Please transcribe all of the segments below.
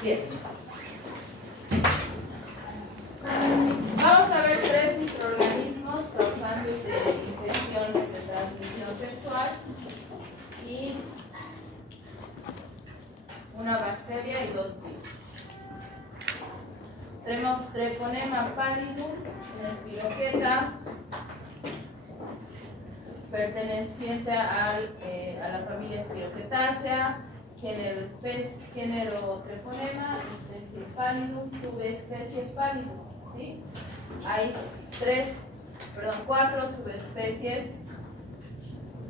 Bien. Vamos a ver 3 microorganismos causantes de infecciones de transmisión sexual y una bacteria y 2 virus. Tenemos Treponema pallidum, una espiroqueta perteneciente a la familia Espiroquetaceae, género Treponema, especie Pallidum, subespecie Pallidum. ¿Sí? Hay 4 subespecies,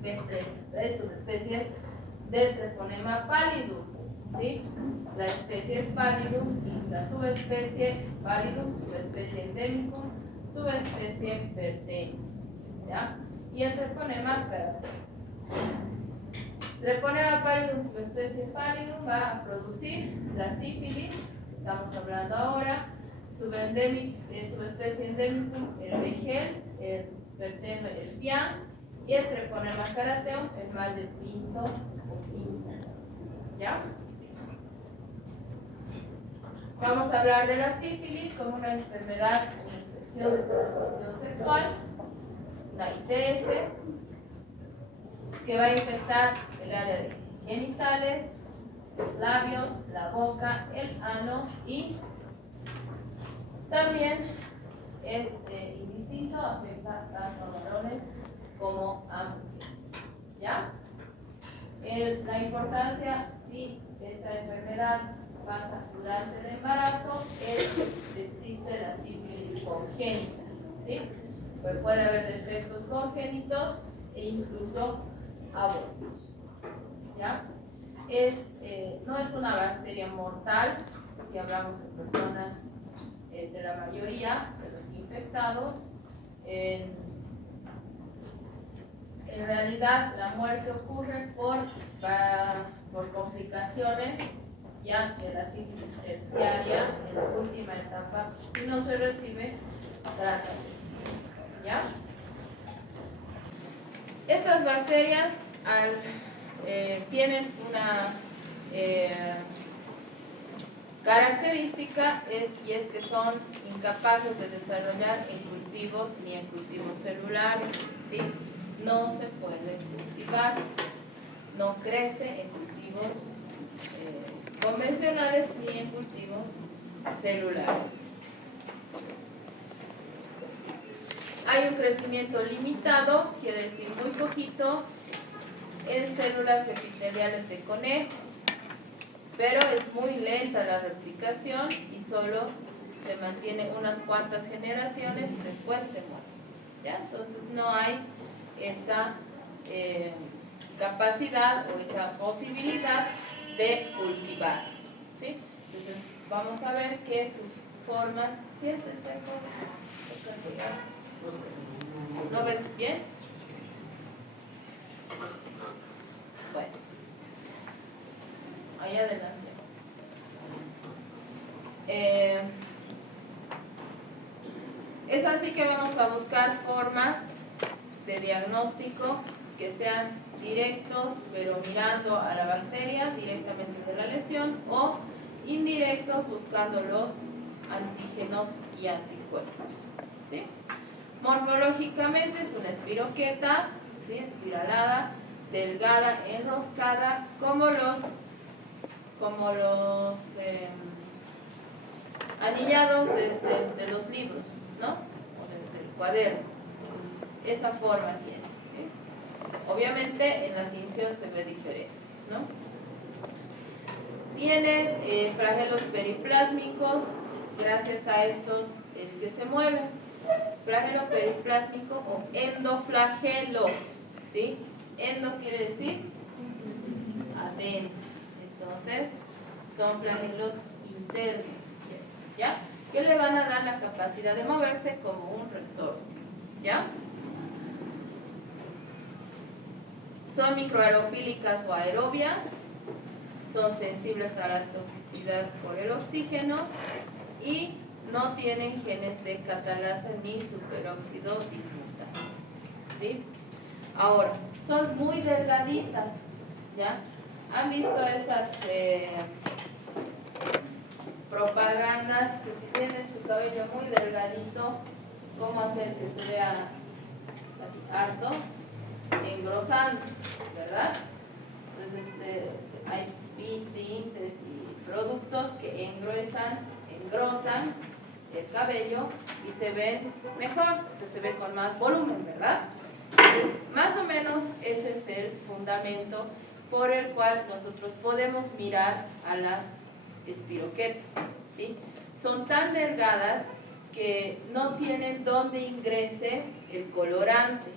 tres subespecies de Treponema pallidum. ¿Sí? La especie es Pallidum y la subespecie Pallidum, subespecie Endemicum, subespecie Pertenio. ¿Ya? Y el Treponema carateum. Treponema pallidum, subespecie Pallidum, va a producir la sífilis, estamos hablando ahora, subespecie Endemicum, el vejel, el Pertenio, el pian, y el Treponema carateum, el mal del pinto o pinta. ¿Ya? Vamos a hablar de la sífilis como una enfermedad, una infección de transmisión sexual, la ITS, que va a infectar el área de genitales, los labios, la boca, el ano y también es indistinto, afecta tanto a varones como a mujeres. ¿Ya? La importancia, si esta enfermedad pasa durante el embarazo, es que existe la sífilis congénita. ¿Sí? Pues puede haber defectos congénitos e incluso abortos. ¿Ya? No es una bacteria mortal, si hablamos de personas, de la mayoría de los infectados. En realidad la muerte ocurre por complicaciones ya de la sífilis terciaria en la última etapa si no se recibe tratamiento. ¿Ya? Estas bacterias tienen una característica y es que son incapaces de desarrollar en cultivos ni en cultivos celulares. ¿Sí? No se puede cultivar, no crece en cultivos convencionales ni en cultivos celulares. Hay un crecimiento limitado, quiere decir muy poquito, en células epiteliales de conejo, pero es muy lenta la replicación y solo se mantiene unas cuantas generaciones y después se muere. ¿Ya? Entonces no hay esa capacidad o esa posibilidad de cultivar. ¿Sí? Entonces vamos a ver que sus formas, siéntese, ¿no ves bien? Bueno, ahí adelante. Es así que vamos a buscar formas de diagnóstico que sean directos, pero mirando a la bacteria directamente de la lesión, o indirectos buscando los antígenos y anticuerpos. ¿Sí? Morfológicamente es una espiroqueta, ¿sí? Espiralada, delgada, enroscada, como los anillados de los libros, ¿no? O del cuaderno. Esa forma tiene. ¿Sí? Obviamente en la tinción se ve diferente, ¿no? Tiene flagelos periplásmicos, gracias a estos es que se mueven. Flagelo periplásmico o endoflagelo, ¿sí? Endo quiere decir adentro, entonces son flagelos internos, ¿ya? Que le van a dar la capacidad de moverse como un resorte, ¿ya? Son microaerofílicas o aerobias, son sensibles a la toxicidad por el oxígeno y no tienen genes de catalasa ni superóxido dismutasa. ¿Sí? Ahora, son muy delgaditas, ¿ya? ¿Han visto esas cabello muy delgadito, cómo hacer que se vea así harto, engrosando, ¿verdad? Entonces hay tintes y productos que engrosan el cabello y se ven mejor, o sea, se ve con más volumen, ¿verdad? Entonces, más o menos ese es el fundamento por el cual nosotros podemos mirar a las espiroquetas, ¿sí? Son tan delgadas que no tienen donde ingrese el colorante.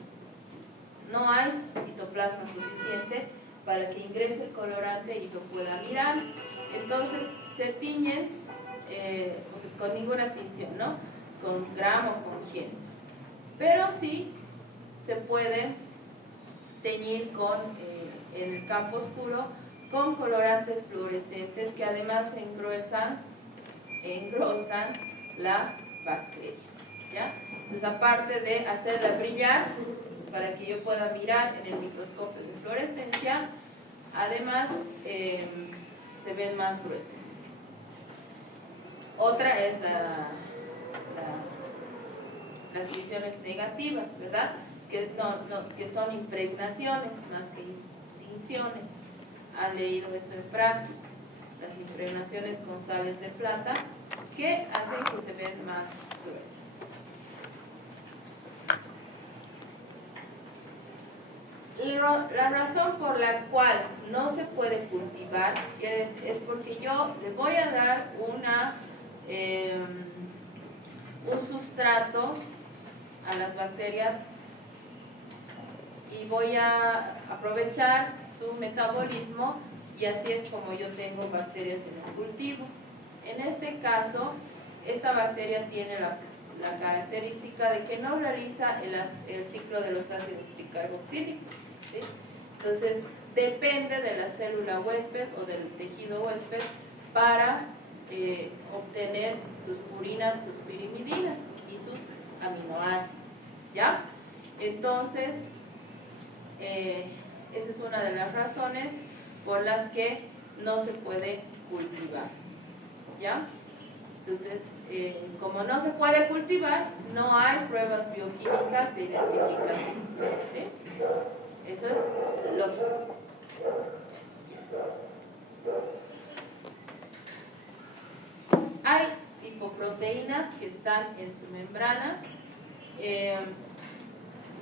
No hay citoplasma suficiente para que ingrese el colorante y lo pueda mirar. Entonces se tiñen con ninguna tinción, ¿no? Con gramo o con gienza. Pero sí se puede teñir en el campo oscuro con colorantes fluorescentes que además engrosan la bacteria, ¿ya? Entonces, aparte de hacerla brillar para que yo pueda mirar en el microscopio de fluorescencia, además se ven más gruesas. Otra es las visiones negativas, ¿verdad? Que son impregnaciones más que tinciones. Han leído eso en prácticas. Las impregnaciones con sales de plata que hacen que se vean más gruesas. La razón por la cual no se puede cultivar es porque yo le voy a dar un sustrato a las bacterias y voy a aprovechar su metabolismo y así es como yo tengo bacterias en el cultivo. En este caso, esta bacteria tiene la característica de que no realiza el ciclo de los ácidos tricarboxílicos, ¿sí? Entonces, depende de la célula huésped o del tejido huésped para obtener sus purinas, sus pirimidinas y sus aminoácidos, ¿ya? Entonces, esa es una de las razones por las que no se puede cultivar, ¿ya? Entonces, como no se puede cultivar, no hay pruebas bioquímicas de identificación, ¿sí? Eso es lógico. Hay lipoproteínas que están en su membrana,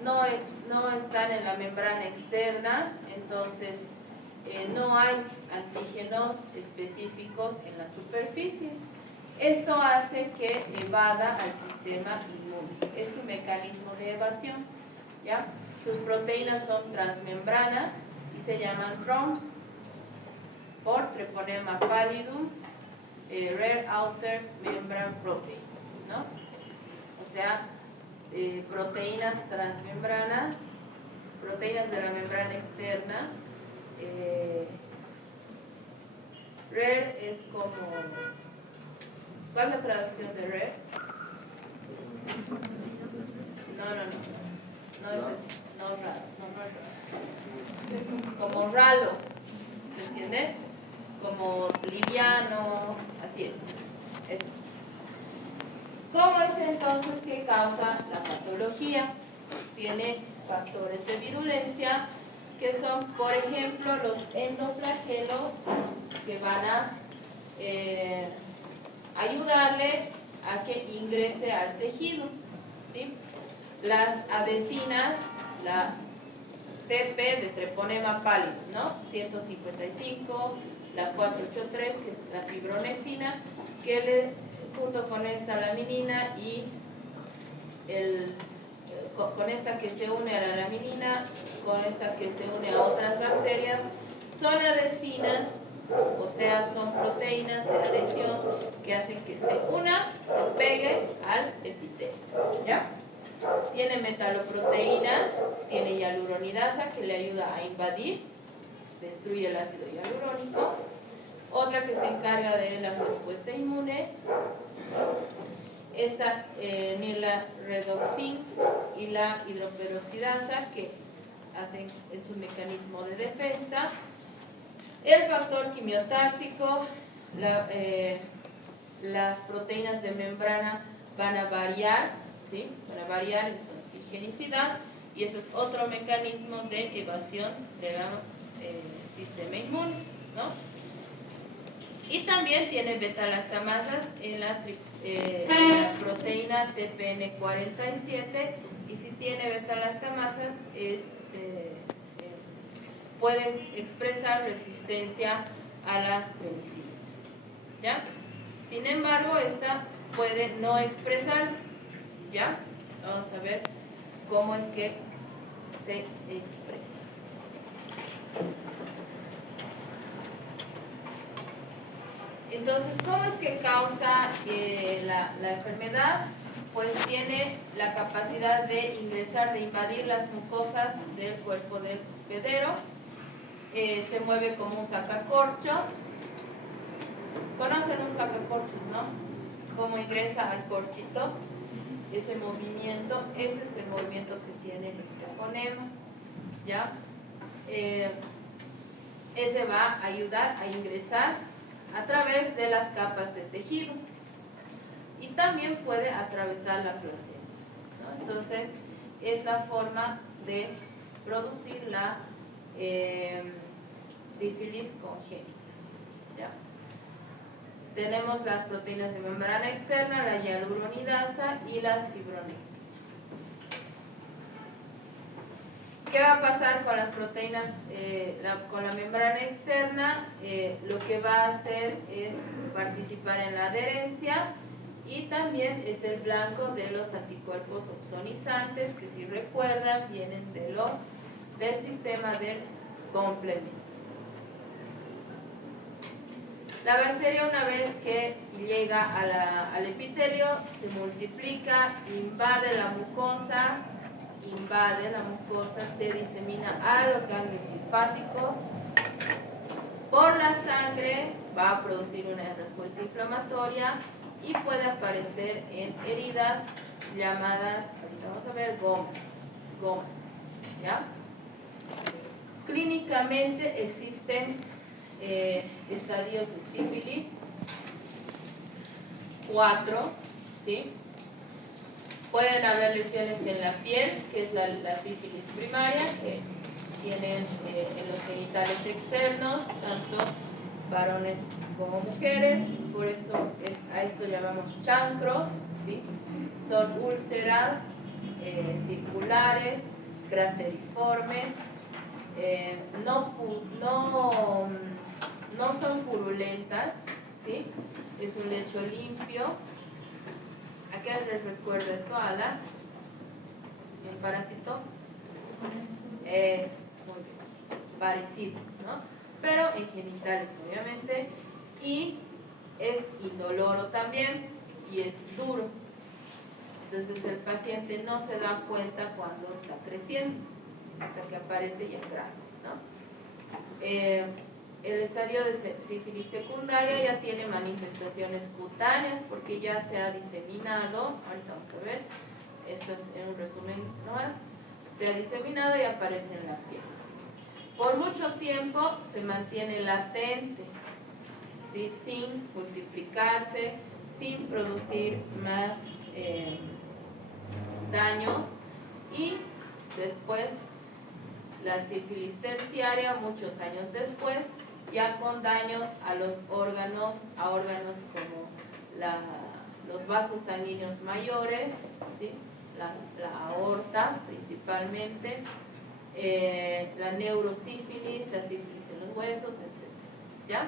no están en la membrana externa, entonces no hay antígenos específicos en la superficie. Esto hace que evada al sistema inmune. Es un mecanismo de evasión, ¿ya? Sus proteínas son transmembrana y se llaman TROMS por Treponema pallidum, Rare Outer Membrane Protein, ¿no? O sea, proteínas transmembrana, proteínas de la membrana externa. Rare es como... ¿Cuál es la traducción de rare? Desconocido. No es raro. Como ralo, ¿se entiende? Como liviano, así es. ¿Cómo es entonces que causa la patología? Tiene factores de virulencia que son, por ejemplo, los endoflagelos que van a ayudarle a que ingrese al tejido, ¿sí? Las adhesinas, la TP de Treponema pallidum, ¿no? 155, la 483, que es la fibronectina, que junto con esta laminina y con esta que se une a la laminina, con esta que se une a otras bacterias, son adhesinas, o sea, son proteínas de adhesión que hacen que se pegue al epitelio, ¿ya? Tiene metaloproteínas, tiene hialuronidasa que le ayuda a invadir, destruye el ácido hialurónico. Otra que se encarga de la respuesta inmune, esta nilaredoxin y la hidroperoxidasa que es un mecanismo de defensa. El factor quimiotáctico, las proteínas de membrana van a variar, ¿sí? Van a variar en su antigenicidad, y ese es otro mecanismo de evasión del sistema inmune, ¿no? Y también tiene beta-lactamasas en la proteína TPN47, y si tiene beta-lactamasas pueden expresar resistencia a las penicilinas, ¿ya? Sin embargo, esta puede no expresarse, ¿ya? Vamos a ver cómo es que se expresa. Entonces, ¿cómo es que causa la enfermedad? Pues tiene la capacidad de ingresar, de invadir las mucosas del cuerpo del hospedero. Se mueve como un sacacorchos. ¿Conocen un sacacorchos, no? Cómo ingresa al corchito, ese movimiento, ese es el movimiento que tiene el treponema, ¿ya? Ese va a ayudar a ingresar a través de las capas de tejido, y también puede atravesar la placenta, ¿no? Entonces, es la forma de producir la sífilis congénita, ¿ya? Tenemos las proteínas de membrana externa, la hialuronidasa y las fibronectinas. ¿Qué va a pasar con las proteínas, con la membrana externa? Lo que va a hacer es participar en la adherencia, y también es el blanco de los anticuerpos opsonizantes, que, si recuerdan, vienen del sistema del complemento. La bacteria, una vez que llega al epitelio, se multiplica, invade la mucosa, se disemina a los ganglios linfáticos. Por la sangre va a producir una respuesta inflamatoria y puede aparecer en heridas llamadas, ahorita vamos a ver, gomas, ¿ya? Clínicamente existen estadios de sífilis, 4, ¿sí? Pueden haber lesiones en la piel, que es la sífilis primaria, que tienen en los genitales externos, tanto varones como mujeres, por eso a esto llamamos chancro, ¿sí? Son úlceras circulares, crateriformes, no son purulentas, ¿sí? Es un lecho limpio. ¿A qué les recuerda esto? ¿El parásito? Es muy bien, parecido, ¿no? Pero en genitales, obviamente, y es indoloro también, y es duro. Entonces el paciente no se da cuenta cuando está creciendo, hasta que aparece ya grande, ¿no? El estadio de sífilis secundaria ya tiene manifestaciones cutáneas, porque ya se ha diseminado. Ahorita vamos a ver, esto es en un resumen nomás. Se ha diseminado y aparece en la piel. Por mucho tiempo se mantiene latente, ¿sí? Sin multiplicarse, sin producir más daño, y después la sífilis terciaria, muchos años después, ya con daños a los órganos, como los vasos sanguíneos mayores, ¿sí? La aorta principalmente, la neurosífilis, la sífilis en los huesos, etc. ¿Ya?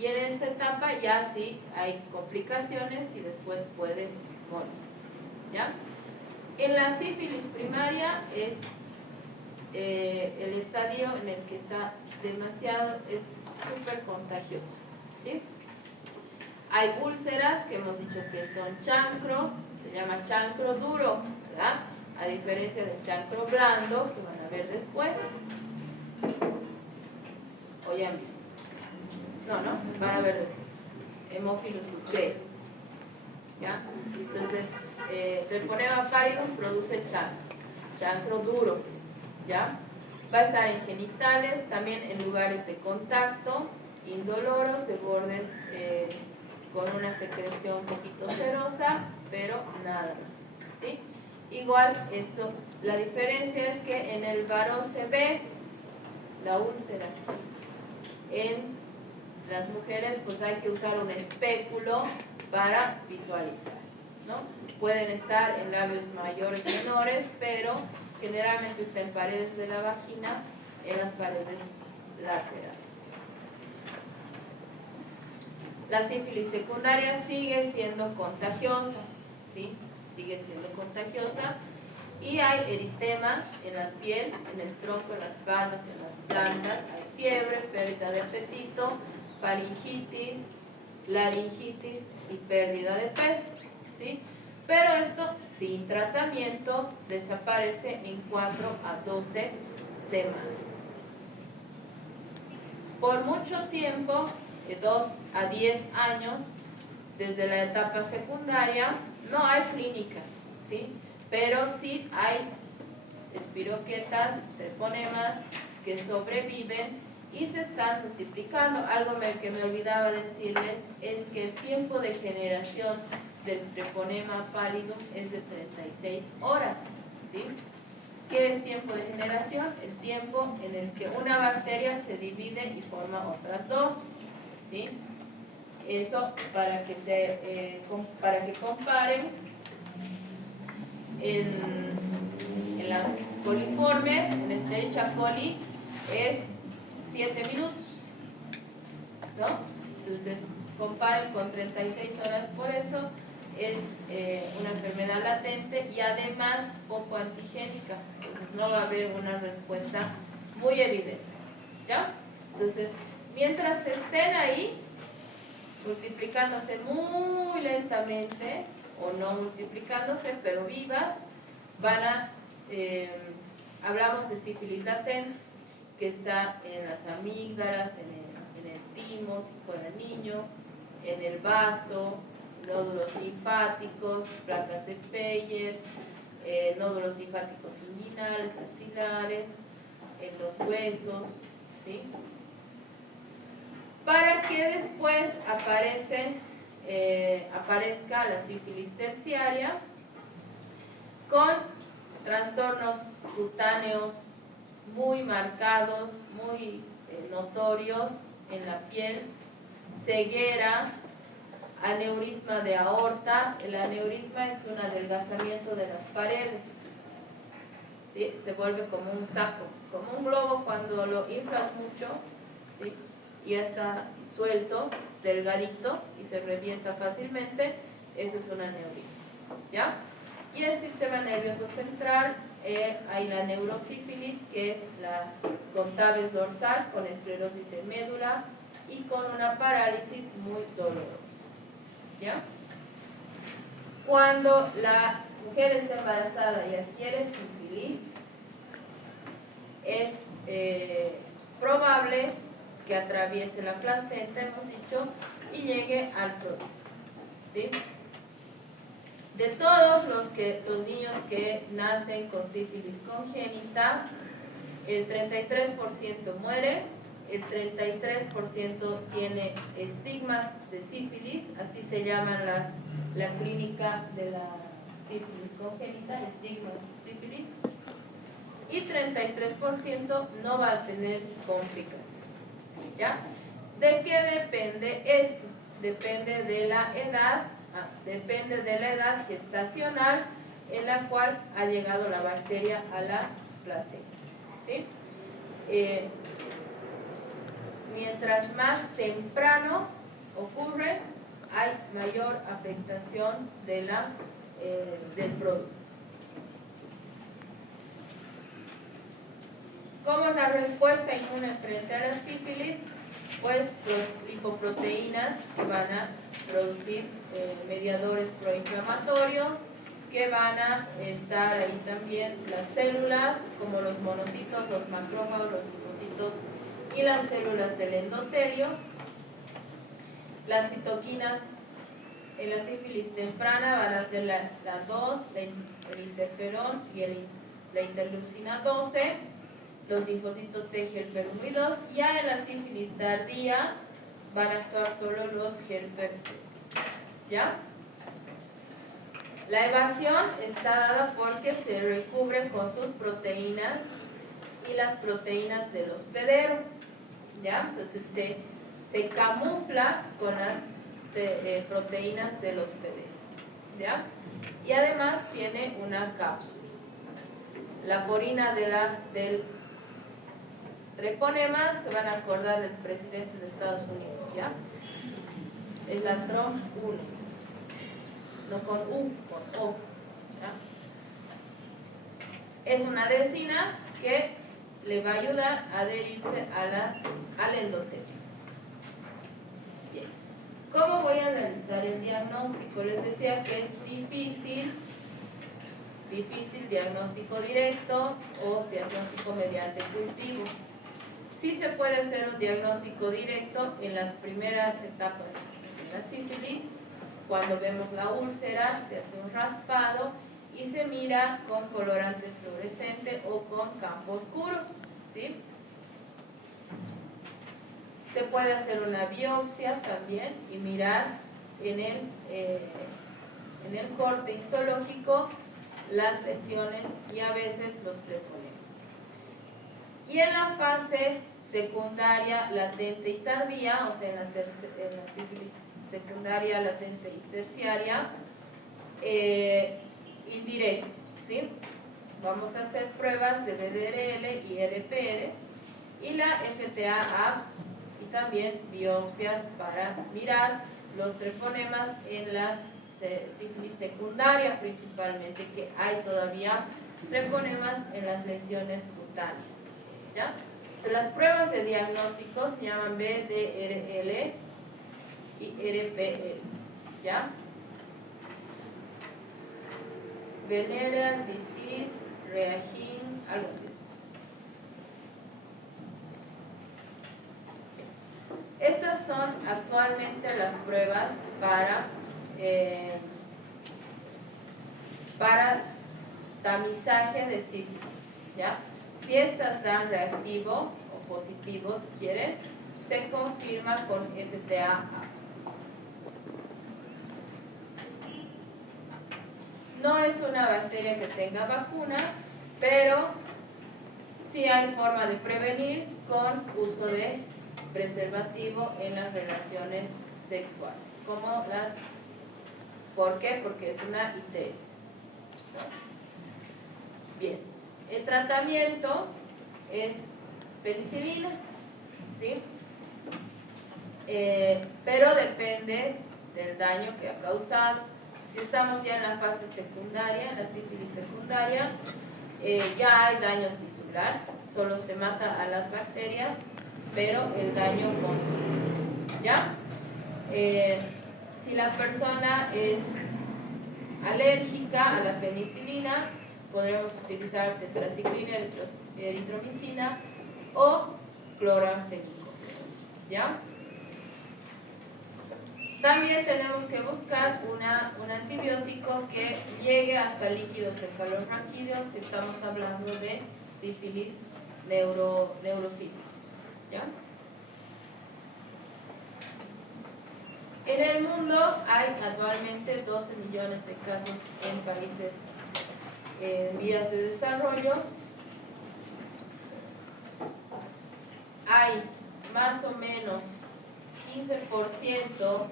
Y en esta etapa ya sí hay complicaciones y después puede morir, ¿ya? En la sífilis primaria es el estadio en el que está es súper contagioso, ¿sí? Hay úlceras que hemos dicho que son chancros, se llama chancro duro, ¿verdad? A diferencia del chancro blando, que van a ver después. ¿O ya han visto? No, van a ver después. Hemófilos B. ¿Ya? Entonces, Treponema pallidum produce chancro duro, ¿ya? Va a estar en genitales, también en lugares de contacto, indoloros, de bordes con una secreción un poquito cerosa, pero nada más, ¿sí? Igual esto, la diferencia es que en el varón se ve la úlcera. En las mujeres pues hay que usar un espéculo para visualizar, ¿no? Pueden estar en labios mayores y menores, pero generalmente está en paredes de la vagina, en las paredes laterales. La sífilis secundaria sigue siendo contagiosa, ¿sí? Sigue siendo contagiosa y hay eritema en la piel, en el tronco, en las palmas, en las plantas, hay fiebre, pérdida de apetito, faringitis, laringitis y pérdida de peso, ¿sí? Pero esto sin tratamiento desaparece en 4 a 12 semanas. Por mucho tiempo, de 2 a 10 años, desde la etapa secundaria, no hay clínica, ¿sí? Pero sí hay espiroquetas, treponemas que sobreviven y se están multiplicando. Algo que me olvidaba decirles es que el tiempo de generación del treponema pallidum es de 36 horas, ¿sí? ¿Qué es tiempo de generación? El tiempo en el que una bacteria se divide y forma otras dos, ¿sí? Eso para que comparen en las coliformes, en Escherichia coli es 7 minutos, ¿no? Entonces comparen con 36 horas, por eso es una enfermedad latente y además poco antigénica, entonces no va a haber una respuesta muy evidente, ¿ya? Entonces, mientras estén ahí, multiplicándose muy lentamente, o no multiplicándose, pero vivas, van a, hablamos de sífilis latente, que está en las amígdalas, en el timo, si fuera niño, en el vaso, nódulos linfáticos, placas de Peyer, nódulos linfáticos inguinales, axilares, en los huesos, ¿sí? Para que después aparezca la sífilis terciaria con trastornos cutáneos muy marcados, muy notorios en la piel, ceguera, aneurisma de aorta. El aneurisma es un adelgazamiento de las paredes, ¿sí? Se vuelve como un saco, como un globo cuando lo inflas mucho, ¿sí? Y ya está suelto, delgadito y se revienta fácilmente. Eso es un aneurisma, ¿ya? Y el sistema nervioso central, hay la neurosífilis, que es la con tabes dorsal, con esclerosis de médula y con una parálisis muy dolorosa, ¿ya? Cuando la mujer está embarazada y adquiere sífilis, es probable que atraviese la placenta, hemos dicho, y llegue al producto, ¿sí? De todos los niños que nacen con sífilis congénita, el 33% muere, el 33% tiene estigmas de sífilis, así se llaman la clínica de la sífilis congénita, estigmas de sífilis, y 33% no va a tener complicaciones, ¿ya? ¿De qué depende esto? Depende de la edad. Depende de la edad gestacional en la cual ha llegado la bacteria a la placenta, ¿sí? Mientras más temprano ocurre, hay mayor afectación del producto. ¿Cómo es la respuesta inmune frente a la sífilis? Pues lipoproteínas que van a producir mediadores proinflamatorios, que van a estar ahí también las células, como los monocitos, los macrófagos, los linfocitos y las células del endotelio. Las citoquinas en la sífilis temprana van a ser la 2, el interferón y la interleucina 12, los linfocitos T, helper 1 y 2. Ya en la sífilis tardía van a actuar solo los helper ¿Ya? La evasión está dada porque se recubre con sus proteínas y las proteínas del hospedero. ¿Ya? Entonces se camufla con las proteínas del hospedero. ¿Ya? Y además tiene una cápsula. La porina del treponema, se van a acordar del presidente de Estados Unidos, ¿ya? Es la TROM1, no con U, con O, ¿ya? Es una adhesina que le va a ayudar a adherirse al endotelio. Bien. ¿Cómo voy a realizar el diagnóstico? Les decía que es difícil diagnóstico directo o diagnóstico mediante cultivo. Sí se puede hacer un diagnóstico directo en las primeras etapas de la sífilis. Cuando vemos la úlcera, se hace un raspado y se mira con colorante fluorescente o con campo oscuro, ¿sí? Se puede hacer una biopsia también y mirar en el corte histológico las lesiones y a veces los treponemas. Y en la fase secundaria, latente y tardía, o sea, en la sífilis secundaria, latente y terciaria, indirecto, ¿sí? Vamos a hacer pruebas de BDRL y RPR y la FTA-APS y también biopsias para mirar los treponemas en las sífilis secundaria principalmente, que hay todavía treponemas en las lesiones cutáneas, ¿ya? Las pruebas de diagnóstico se llaman BDRL y RPL, ¿ya? Venereal Disease Reagin, algo así. Estas son actualmente las pruebas para tamizaje de sífilis, ¿ya? Si estas dan reactivo o positivo, si quieren, se confirma con FTA-APS. No es una bacteria que tenga vacuna, pero sí hay forma de prevenir con uso de preservativo en las relaciones sexuales. ¿Por qué? Porque es una ITS. Bien, el tratamiento es penicilina, ¿sí? Pero depende del daño que ha causado. Si estamos ya en la fase secundaria, en la sífilis secundaria, ya hay daño tisular, solo se mata a las bacterias, pero el daño continúa, ¿ya? Si la persona es alérgica a la penicilina, podremos utilizar tetraciclina, eritromicina o cloranfenicol, ¿ya? También tenemos que buscar un antibiótico que llegue hasta líquidos cefalorraquídeos si estamos hablando de sífilis, neurosífilis, ¿ya? En el mundo hay actualmente 12 millones de casos en países en vías de desarrollo. Hay más o menos 15%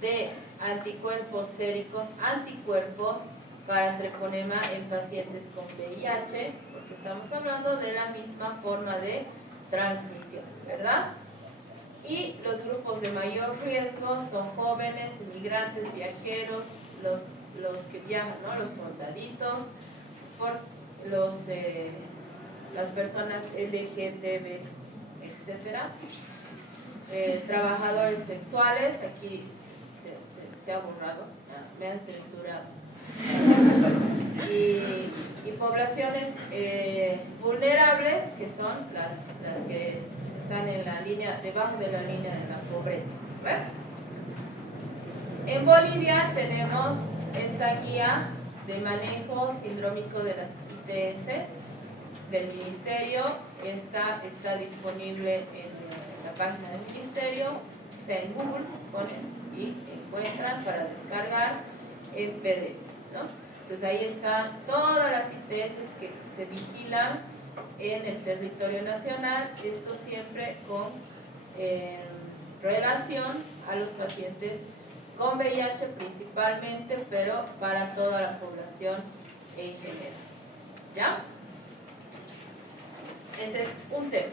de anticuerpos séricos, anticuerpos para treponema en pacientes con VIH, porque estamos hablando de la misma forma de transmisión, ¿verdad? Y los grupos de mayor riesgo son jóvenes, inmigrantes, viajeros, los que viajan, ¿no? Los soldaditos, las personas LGTB, etcétera. Trabajadores sexuales, aquí se ha borrado, me han censurado. Y poblaciones vulnerables, que son las que están en la línea, debajo de la línea de la pobreza. ¿Bueno? En Bolivia tenemos esta guía de manejo sindrómico de las ITS del Ministerio. Esta está disponible en la página del Ministerio. en Google, ponen y encuentran para descargar en PDF, ¿no? Entonces ahí están todas las ITS que se vigilan en el territorio nacional, esto siempre con relación a los pacientes con VIH principalmente, pero para toda la población en general. ¿Ya? Ese es un tema.